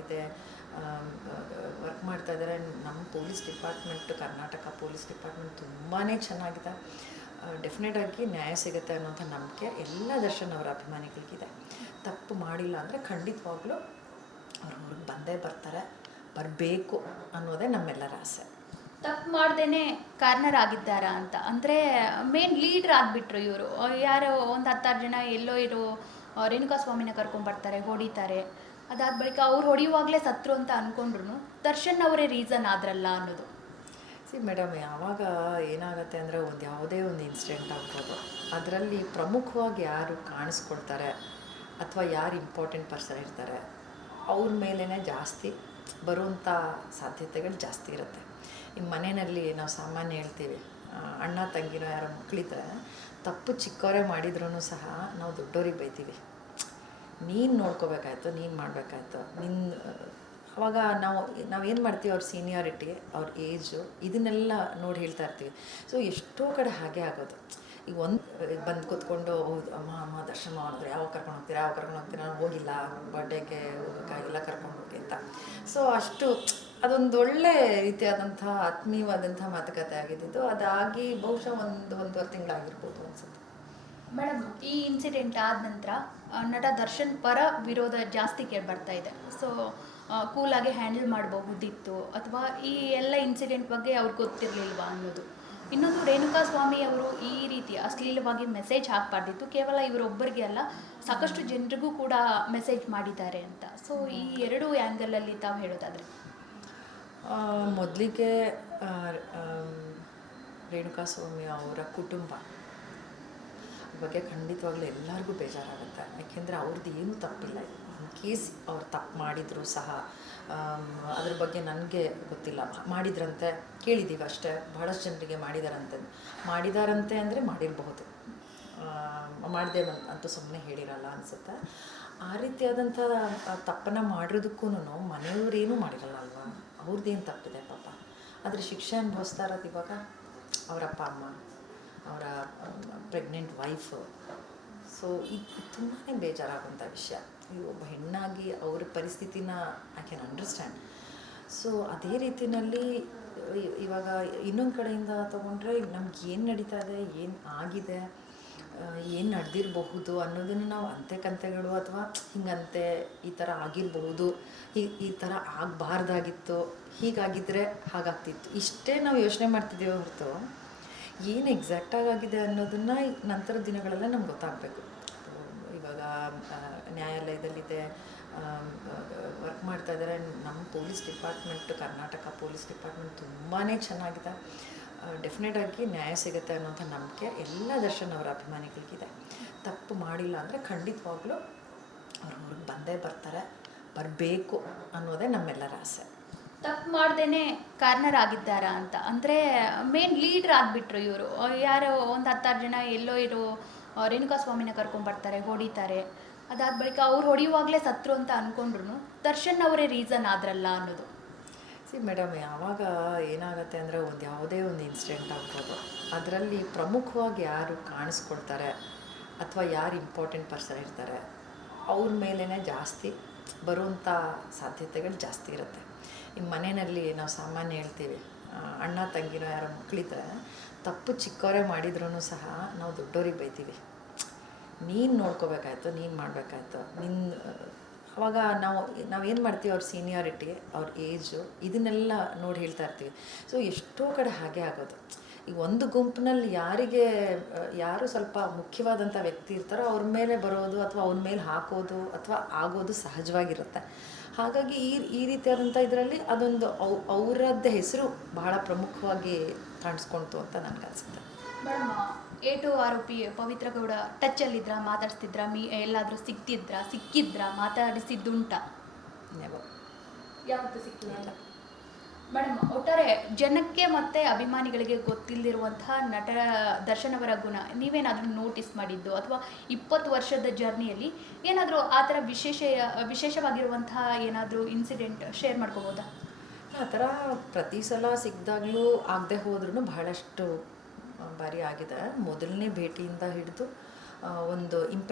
ನ್ಯಾಯಾಲಯದಲ್ಲಿದೆ, work ಮಾಡ್ತಾ ಇದ್ದಾರೆ. ನಮ್ಮ police department, Karnataka police department ತುಂಬಾ ಚೆನ್ನಾಗಿದೆ. ಡೆಫಿನೆಟಾಗಿ ನ್ಯಾಯ ಸಿಗುತ್ತೆ ಅನ್ನೋಂಥ ನಂಬಿಕೆ ಎಲ್ಲ ದರ್ಶನ್ ಅವರ ಅಭಿಮಾನಿಗಳಿಗಿದೆ. ತಪ್ಪು ಮಾಡಿಲ್ಲ ಅಂದರೆ ಖಂಡಿತವಾಗ್ಲೂ ಅವ್ರು ಹೊರಗೆ ಬಂದೇ ಬರ್ತಾರೆ, ಬರಬೇಕು ಅನ್ನೋದೇ ನಮ್ಮೆಲ್ಲರ ಆಸೆ. ತಪ್ಪು ಮಾಡ್ದೇನೆ ಕಾರಣರಾಗಿದ್ದಾರಾ ಅಂತ ಅಂದರೆ ಮೇನ್ ಲೀಡ್ರ್ ಆಗಿಬಿಟ್ರು ಇವರು. ಯಾರೋ ಒಂದು 10 ಜನ ಎಲ್ಲೋ ಇರೋ ರೇಣುಕಾ ಸ್ವಾಮಿನ ಕರ್ಕೊಂಡ್ಬರ್ತಾರೆ, ಹೊಡಿತಾರೆ. ಅದಾದ ಬಳಿಕ ಅವ್ರು ಹೊಡೆಯುವಾಗಲೇ ಸತ್ರು ಅಂತ ಅಂದ್ಕೊಂಡ್ರು ದರ್ಶನ್ ಅವರೇ ರೀಸನ್ ಆದ್ರಲ್ಲ ಅನ್ನೋದು. ಮೇಡಮ್, ಯಾವಾಗ ಏನಾಗುತ್ತೆ ಅಂದರೆ ಯಾವುದೇ ಒಂದು ಇನ್ಸಿಡೆಂಟ್ ಆಗ್ಬೋದು, ಅದರಲ್ಲಿ ಪ್ರಮುಖವಾಗಿ ಯಾರು ಕಾಣಿಸ್ಕೊಳ್ತಾರೆ ಅಥವಾ ಯಾರು ಇಂಪಾರ್ಟೆಂಟ್ ಪರ್ಸನ್ ಇರ್ತಾರೆ ಅವ್ರ ಮೇಲೇ ಜಾಸ್ತಿ ಬರುವಂಥ ಸಾಧ್ಯತೆಗಳು ಜಾಸ್ತಿ ಇರುತ್ತೆ. ಈ ಮನೆಯಲ್ಲಿ ನಾವು ಸಾಮಾನ್ಯ ಹೇಳ್ತೀವಿ, ಅಣ್ಣ ತಂಗಿನೋ ಯಾರೋ ಮಕ್ಕಳಿದ್ರೆ ತಪ್ಪು ಚಿಕ್ಕವರೇ ಮಾಡಿದ್ರೂ ಸಹ ನಾವು ದೊಡ್ಡವ್ರಿಗೆ ಬೈತೀವಿ, ನೀನು ನೋಡ್ಕೋಬೇಕಾಯ್ತು, ನೀನು ಮಾಡಬೇಕಾಯ್ತು, ಅವಾಗ ನಾವೇನು ಮಾಡ್ತೀವಿ, ಅವ್ರ ಸೀನಿಯಾರಿಟಿ, ಅವ್ರ ಏಜು ಇದನ್ನೆಲ್ಲ ನೋಡಿ ಹೇಳ್ತಾ ಇರ್ತೀವಿ. ಸೊ ಎಷ್ಟೋ ಕಡೆ ಹಾಗೆ ಆಗೋದು. ಈಗ ಬಂದು ಕೂತ್ಕೊಂಡು ಅಮ್ಮ ದರ್ಶನ ಮಾಡಿದ್ರು, ಯಾವಾಗ ಕರ್ಕೊಂಡು ಹೋಗ್ತೀರಾ, ನಾನು ಹೋಗಿಲ್ಲ, ಬರ್ಡೇಗೆ ಹೋಗೋಕ್ಕಾಗಿಲ್ಲ, ಕರ್ಕೊಂಡು ಹೋಗಿ ಅಂತ. ಸೊ ಅಷ್ಟು ಅದೊಂದು ಒಳ್ಳೆ ರೀತಿಯಾದಂಥ ಆತ್ಮೀಯವಾದಂಥ ಮಾತುಕತೆ ಆಗಿದ್ದು. ಅದಾಗಿ ಬಹುಶಃ ಒಂದೂವರೆ ತಿಂಗಳಾಗಿರ್ಬೋದು ಅನ್ಸುತ್ತೆ. ಮೇಡಮ್, ಈ ಇನ್ಸಿಡೆಂಟ್ ಆದ ನಂತರ ನಟ ದರ್ಶನ್ ಪರ ವಿರೋಧ ಜಾಸ್ತಿ ಬರ್ತಾ ಇದೆ. ಸೊ ಕೂಲಾಗಿ ಹ್ಯಾಂಡಲ್ ಮಾಡಬಹುದಿತ್ತು ಅಥವಾ ಈ ಎಲ್ಲ ಇನ್ಸಿಡೆಂಟ್ ಬಗ್ಗೆ ಅವ್ರಿಗೆ ಗೊತ್ತಿರಲಿಲ್ವಾ ಅನ್ನೋದು. ಇನ್ನೊಂದು, ರೇಣುಕಾ ಸ್ವಾಮಿ ಅವರು ಈ ರೀತಿ ಅಶ್ಲೀಲವಾಗಿ ಮೆಸೇಜ್ ಹಾಕಬಾರ್ದಿತ್ತು, ಕೇವಲ ಇವರೊಬ್ಬರಿಗೆ ಅಲ್ಲ ಸಾಕಷ್ಟು ಜನರಿಗೂ ಕೂಡ ಮೆಸೇಜ್ ಮಾಡಿದ್ದಾರೆ ಅಂತ. ಸೊ ಈ ಎರಡು ಆ್ಯಂಗಲಲ್ಲಿ ತಾವು ಹೇಳೋದಾದರೆ? ಮೊದಲಿಗೆ ರೇಣುಕಾ ಸ್ವಾಮಿ ಅವರ ಕುಟುಂಬ ಬಗ್ಗೆ ಖಂಡಿತವಾಗ್ಲೂ ಎಲ್ಲರಿಗೂ ಬೇಜಾರಾಗುತ್ತೆ. ಯಾಕೆಂದರೆ ಅವ್ರದ್ದು ಏನೂ ತಪ್ಪಿಲ್ಲ. ಇನ್ ಕೇಸ್ ಅವ್ರು ತಪ್ಪು ಮಾಡಿದರೂ ಸಹ ಅದ್ರ ಬಗ್ಗೆ ನನಗೆ ಗೊತ್ತಿಲ್ಲ. ಮಾಡಿದ್ರಂತೆ ಕೇಳಿದ್ದೀವಿ ಅಷ್ಟೇ, ಬಹಳಷ್ಟು ಜನರಿಗೆ ಮಾಡಿದಾರಂತೆ ಅಂದರೆ ಮಾಡಿರಬಹುದು, ಮಾಡಿದೆ ಅಂತೂ ಸುಮ್ಮನೆ ಹೇಳಿರಲ್ಲ ಅನಿಸುತ್ತೆ. ಆ ರೀತಿಯಾದಂಥ ತಪ್ಪನ್ನು ಮಾಡಿರೋದಕ್ಕೂ ಮನೆಯವರೇನೂ ಮಾಡಿರಲ್ಲ ಅಲ್ವಾ, ಅವ್ರದ್ದೇನು ತಪ್ಪಿದೆ ಪಾಪ. ಆದರೆ ಶಿಕ್ಷೆ ಅನುಭವಿಸ್ತಾ ಇರೋದು ಇವಾಗ ಅವರ ಅಪ್ಪ ಅಮ್ಮ, ಅವರ ಪ್ರೆಗ್ನೆಂಟ್ ವೈಫು. ಸೊ ಇದು ತುಂಬಾ ಬೇಜಾರಾಗುವಂಥ ವಿಷಯ. ಈ ಒಬ್ಬ ಹೆಣ್ಣಾಗಿ ಅವ್ರ ಪರಿಸ್ಥಿತಿನ ಐ ಕ್ಯಾನ್ ಅಂಡರ್ಸ್ಟ್ಯಾಂಡ್. ಸೊ ಅದೇ ರೀತಿಯಲ್ಲಿ ಇವಾಗ ಇನ್ನೊಂದು ಕಡೆಯಿಂದ ತೊಗೊಂಡ್ರೆ ನಮ್ಗೆ ಏನು ನಡೀತಾ ಇದೆ, ಏನು ಆಗಿದೆ, ಏನು ನಡೆದಿರಬಹುದು ಅನ್ನೋದನ್ನು ನಾವು ಅಂತೆಕಂತೆಗಳು ಅಥವಾ ಹಿಂಗಂತೆ ಈ ಥರ ಆಗಿರಬಹುದು, ಈ ಥರ ಆಗಬಾರ್ದಾಗಿತ್ತು, ಹೀಗಾಗಿದ್ದರೆ ಹಾಗಾಗ್ತಿತ್ತು, ಇಷ್ಟೇ ನಾವು ಯೋಚನೆ ಮಾಡ್ತಿದ್ದೀವಿ ಹೊರತು ಏನು ಎಕ್ಸಾಕ್ಟಾಗಿ ಆಗಿದೆ ಅನ್ನೋದನ್ನು ನಂತರದ ದಿನಗಳಲ್ಲೇ ನಮ್ಗೆ ಗೊತ್ತಾಗಬೇಕು. ಇವಾಗ ನ್ಯಾಯಾಲಯದಲ್ಲಿದೆ, ವರ್ಕ್ ಮಾಡ್ತಾ ಇದ್ದಾರೆ. ನಮ್ಮ police department, Karnataka police department ತುಂಬಾ ಚೆನ್ನಾಗಿದೆ. ಡೆಫಿನೆಟಾಗಿ ನ್ಯಾಯ ಸಿಗುತ್ತೆ ಅನ್ನೋಂಥ ನಂಬಿಕೆ ಎಲ್ಲ ದರ್ಶನ್ ಅವರ ಅಭಿಮಾನಿಗಳಿಗಿದೆ. ತಪ್ಪು ಮಾಡಿಲ್ಲ ಅಂದರೆ ಖಂಡಿತವಾಗ್ಲೂ ಅವ್ರು ಹೊರಗೆ ಬಂದೇ ಬರ್ತಾರೆ, ಬರಬೇಕು ಅನ್ನೋದೇ ನಮ್ಮೆಲ್ಲರ ಆಸೆ. ತಪ್ಪು ಮಾಡ್ದೇನೆ ಕಾರಣರಾಗಿದ್ದಾರಾ ಅಂತ ಅಂದರೆ ಮೇನ್ ಲೀಡ್ರ್ ಆಗಿಬಿಟ್ರು ಇವರು. ಯಾರೋ ಒಂದು 10 ಜನ ಎಲ್ಲೋ ಇರೋ ರೇಣುಕಾ ಸ್ವಾಮಿನ ಕರ್ಕೊಂಡ್ಬರ್ತಾರೆ, ಹೊಡಿತಾರೆ. ಅದಾದ ಬಳಿಕ ಅವ್ರು ಹೊಡೆಯುವಾಗಲೇ ಸತ್ರು ಅಂತ ಅಂದ್ಕೊಂಡ್ರು ದರ್ಶನ್ ಅವರೇ ರೀಸನ್ ಆದ್ರಲ್ಲ ಅನ್ನೋದು. ಮೇಡಮ್, ಯಾವಾಗ ಏನಾಗುತ್ತೆ ಅಂದರೆ ಯಾವುದೇ ಒಂದು ಇನ್ಸಿಡೆಂಟ್ ಆಗ್ಬೋದು, ಅದರಲ್ಲಿ ಪ್ರಮುಖವಾಗಿ ಯಾರು ಕಾಣಿಸ್ಕೊಳ್ತಾರೆ ಅಥವಾ ಯಾರು ಇಂಪಾರ್ಟೆಂಟ್ ಪರ್ಸನ್ ಇರ್ತಾರೆ ಅವ್ರ ಮೇಲೇ ಜಾಸ್ತಿ ಬರುವಂಥ ಸಾಧ್ಯತೆಗಳು ಜಾಸ್ತಿ ಇರುತ್ತೆ. ಈ ಮನೆಯಲ್ಲಿ ನಾವು ಸಾಮಾನ್ಯ ಹೇಳ್ತೀವಿ, ಅಣ್ಣ ತಂಗಿನೋ ಯಾರೋ ಮಕ್ಕಳಿದ್ರೆ ತಪ್ಪು ಚಿಕ್ಕವರೇ ಮಾಡಿದ್ರೂ ಸಹ ನಾವು ದೊಡ್ಡವ್ರಿಗೆ ಬೈತೀವಿ, ನೀನು ನೋಡ್ಕೋಬೇಕಾಯ್ತು, ನೀನು ಮಾಡಬೇಕಾಯ್ತು, ಅವಾಗ ನಾವೇನು ಮಾಡ್ತೀವಿ, ಅವ್ರ ಸೀನಿಯಾರಿಟಿ, ಅವ್ರ ಏಜು ಇದನ್ನೆಲ್ಲ ನೋಡಿ ಹೇಳ್ತಾ ಇರ್ತೀವಿ. ಸೊ ಎಷ್ಟೋ ಕಡೆ ಹಾಗೆ ಆಗೋದು. ಈಗ ಒಂದು ಗುಂಪಿನಲ್ಲಿ ಯಾರು ಸ್ವಲ್ಪ ಮುಖ್ಯವಾದಂಥ ವ್ಯಕ್ತಿ ಇರ್ತಾರೋ ಅವ್ರ ಮೇಲೆ ಬರೋದು ಅಥವಾ ಅವ್ರ ಮೇಲೆ ಹಾಕೋದು ಅಥವಾ ಆಗೋದು ಸಹಜವಾಗಿರುತ್ತೆ. ಹಾಗಾಗಿ ಈ ರೀತಿಯಾದಂಥ ಇದರಲ್ಲಿ ಅದೊಂದು ಅವರದ್ದೇ ಹೆಸರು ಬಹಳ ಪ್ರಮುಖವಾಗಿ ಕಾಣಿಸ್ಕೊಳ್ತು ಅಂತ ನನಗನ್ಸುತ್ತೆ. ಮೇಡಮ್, A2 ಆರೋಪಿ ಪವಿತ್ರ ಗೌಡ ಟಚ್ಚಲ್ಲಿದ್ರಾ, ಮಾತಾಡಿಸ್ತಿದ್ರಾ, ಎಲ್ಲಾದರೂ ಸಿಕ್ಕಿದ್ರಾ, ಮಾತಾಡಿಸಿದ್ದುಂಟಾ? ಯಾವತ್ತೂ ಸಿಕ್ಕಿಲ್ಲ ಮೇಡಮ್. ಒಟ್ಟಾರೆ ಜನಕ್ಕೆ ಮತ್ತು ಅಭಿಮಾನಿಗಳಿಗೆ ಗೊತ್ತಿಲ್ಲದಿರುವಂತಹ ನಟ ದರ್ಶನ್ ಅವರ ಗುಣ ನೀವೇನಾದರೂ ನೋಟಿಸ್ ಮಾಡಿದ್ದು ಅಥವಾ 20 ವರ್ಷದ ಜರ್ನಿಯಲ್ಲಿ ಏನಾದರೂ ಆ ಥರ ವಿಶೇಷವಾಗಿರುವಂತಹ ಏನಾದರೂ ಇನ್ಸಿಡೆಂಟ್ ಶೇರ್ ಮಾಡ್ಕೋಬೋದಾ? ಆ ಥರ ಪ್ರತಿ ಸಲ ಸಿಕ್ಕಿದಾಗಲೂ ಆಗದೆ ಹೋದ್ರೂ ಬಹಳಷ್ಟು ಬಾರಿ ಆಗಿದೆ. ಮೊದಲನೇ ಭೇಟಿಯಿಂದ ಹಿಡಿದು ಒಂದು ಇಂಪ್ರೆಷನ್